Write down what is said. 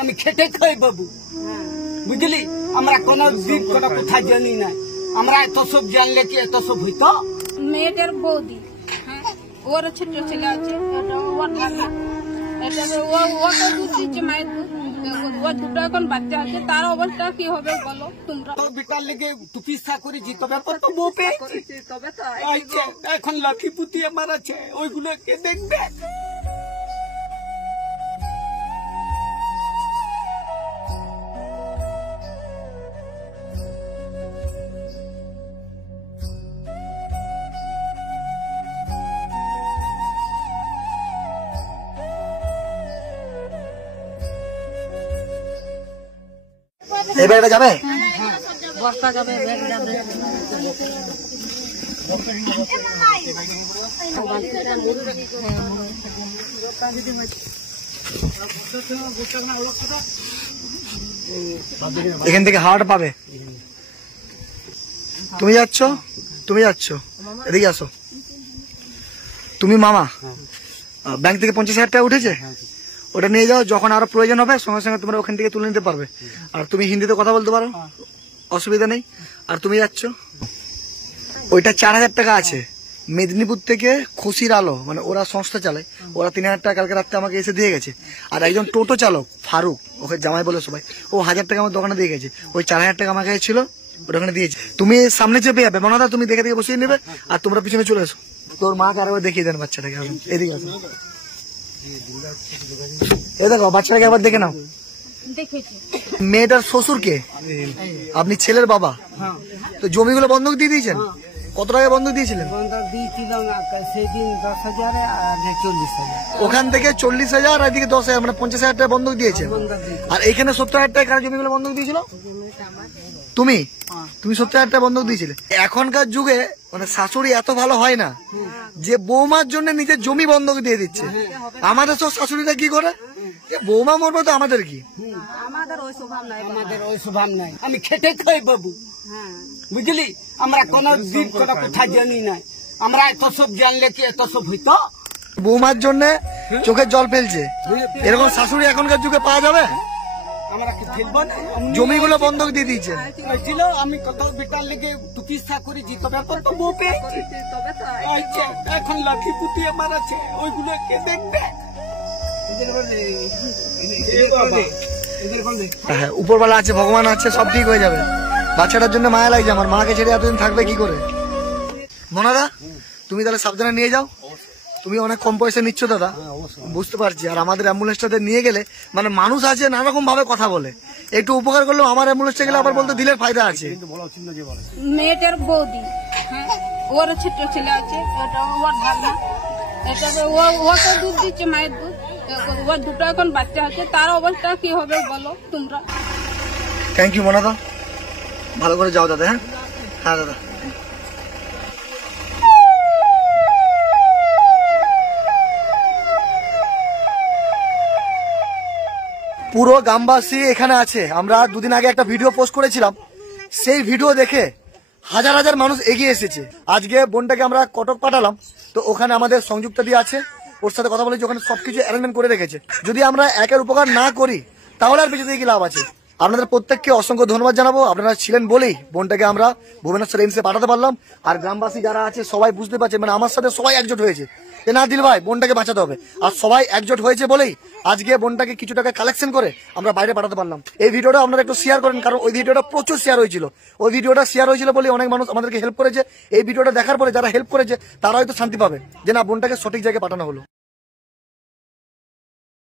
আমি খেটে খাই বাবু, বুঝলি? আমরা কোন দিন কোন কথা জানি না। আমরা এত সব জানলে কি এত সব হইতো? মেয়েটার বৌদি, ওর ছোট ছেলে আছে, ওর ধারণা ওটা দুধ দিচ্ছে, মায়ের দুধ। ও দুটো এখন বাচ্চা আছে, তার অবস্থা কি হবে বলো তোমরা? বিকাল লেগে চিকিৎসা করেছি, তবে তো বউ পেয়েছি, তবে তো এখন লাঠি পুতি আমার আছে, ওইগুলো কে দেখবে? এই ব্যাগটা যাবে, বস্তা যাবে, ব্যাগ যাবে। এখান থেকে হাওয়াটা পাবে। তুমি যাচ্ছ, এদিকে আসো। তুমি মামা, ব্যাংক থেকে 50,000 টাকা উঠেছে, ওটা নিয়ে যাও, যখন আরো প্রয়োজন হবে সঙ্গে সঙ্গে তোমরা ওখান থেকে তুলে নিতে পারবে। আর তুমি হিন্দিতে কথা বলতে পারো, অসুবিধা নেই। আর তুমি যাচ্ছ, ওইটা 4,000 টাকা আছে মেদিনীপুর থেকে খুশির আলো, মানে ওরা সংস্থা চালায়, ওরা 3,000 টাকা কালকে রাত্রে আমাকে এসে দিয়ে গেছে। আর একজন টোটো চালক ফারুক, ওকে জামাই বলে সবাই, ও 1,000 টাকা আমার দোকানে দিয়ে গেছে। ওই 4,000 টাকা আমার কাছে ছিল, ওটা ওখানে দিয়েছে। তুমি সামনে চেপে যাবে মনাদা, তুমি দেখে দেখে বসিয়ে নেবে, আর তোমরা পিছনে চলে এসো। তোর মাকে আরেকবার দেখিয়ে দেন বাচ্চাটাকে, এদিকে আসো। এই দেখো বাচ্চাটাকে আবার দেখে নাও। মেয়েটার শ্বশুরকে, আপনি ছেলের বাবা, তো জমিগুলো বন্ধক দিয়ে দিয়েছেন? কত টাকা বন্ধক দিয়েছিলেন? সেদিন 10,000 আর 40,000। ওখান থেকে 40,000 আর এদিকে 10,000, মানে 50,000 টাকা বন্ধক দিয়েছেন। আর এখানে 70,000 টাকা কার জমিগুলো বন্ধক দিয়েছিল? তুমি 70,000 টাকা বন্ধক দিয়েছিলে। এখনকার যুগে মানে শাশুড়ি এত ভালো হয় না যে বৌমার জন্য নিজের জমি বন্ধক দিয়ে দিচ্ছে। আমাদের সব শাশুড়িরা কি করে, বৌমা মরবে তো আমাদের কি? আমাদের ওই স্বভাব নাই। আমি খেটে খাই বাবু, বুঝলি? আমরা কোন দিন কোন কথা জানি না। আমরা এত সব জানলে কি এত সব হইতো? বৌমার জন্য চোখের জল ফেলছে, এরকম শাশুড়ি এখনকার যুগে পাওয়া যাবে? আমরা ফেলবো না, জমিগুলো বন্ধক দিয়ে দিয়েছেন। আমি কত বিকাল লেগে চিকিৎসা করেছি, তবে তো বউ পেয়েছি, এখন লাঠি পুতি আমার আছে, ওইগুলো কে দেখবে? হ্যাঁ, উপরওয়ালা আছে, ভগবান আছে, সব ঠিক হয়ে যাবে। বাচ্চাটার জন্য মায়া লাগছে আমার, মাকে ছেড়ে এতদিন থাকবে কি করে? মনাদা, তুমি তাহলে সাবধানে নিয়ে যাও। তুমি অনেক কম পয়সা নিচ্ছ দাদা, বুঝতে পারছি। আর আমাদের অ্যাম্বুলেন্সটাতে নিয়ে গেলে মানে মানুষ আছে নানা রকম ভাবে কথা বলে, একটু উপকার করলেও আমার অ্যাম্বুলেন্সটা গেলে আবার বলতে দিলের ফায়দা আছে। মেয়েটার বৌদি, ওর ছোট ছেলে আছে, ওর ধারণা ওটা দুধ দিচ্ছে, মায়ের দুধ। ওর দুটো এখন বাচ্চা আছে, তার অবস্থা কি হবে বলো তোমরা? থ্যাংক ইউ মনাদা, ভালো করে যাও দাদা। হ্যাঁ হ্যাঁ দাদা। পুরো গ্রামবাসী এখানে আছে। আমরা 2 দিন আগে একটা ভিডিও পোস্ট করেছিলাম, সেই ভিডিও দেখে হাজার হাজার মানুষ এগিয়ে এসেছে। আজকে বোনটাকে আমরা কটক পাঠালাম, তো ওখানে আমাদের সংযুক্তা দিয়ে আছে, ওর সাথে কথা বলেছি, ওখানে সবকিছু অ্যারেঞ্জমেন্ট করে রেখেছে। যদি আমরা একের উপকার না করি তাহলে আর বেঁচে থেকে কি লাভ আছে? আপনাদের প্রত্যেককে অসংখ্য ধন্যবাদ জানাবো, আপনারা ছিলেন বলেই বোনটাকে আমরা ভুবনেশ্বর এইমসে পাঠাতে পারলাম। আর গ্রামবাসী যারা আছে সবাই বুঝতে পারছে, মানে আমার সাথে সবাই একজোট হয়েছে যে না দিল ভাই বোনটাকে বাঁচাতে হবে। আর সবাই একজোট হয়েছে বলেই আজকে বোনটাকে কিছু টাকা কালেকশন করে আমরা বাইরে পাঠাতে পারলাম। এই ভিডিওটা আপনারা একটু শেয়ার করেন, কারণ ওই ভিডিওটা প্রচুর শেয়ার হয়েছিল। ওই ভিডিওটা শেয়ার হয়েছিল বলে অনেক মানুষ আমাদেরকে হেল্প করেছে। এই ভিডিওটা দেখার পরে যারা হেল্প করেছে তারা হয়তো শান্তি পাবে যে না বোনটাকে সঠিক জায়গায় পাঠানো হলো।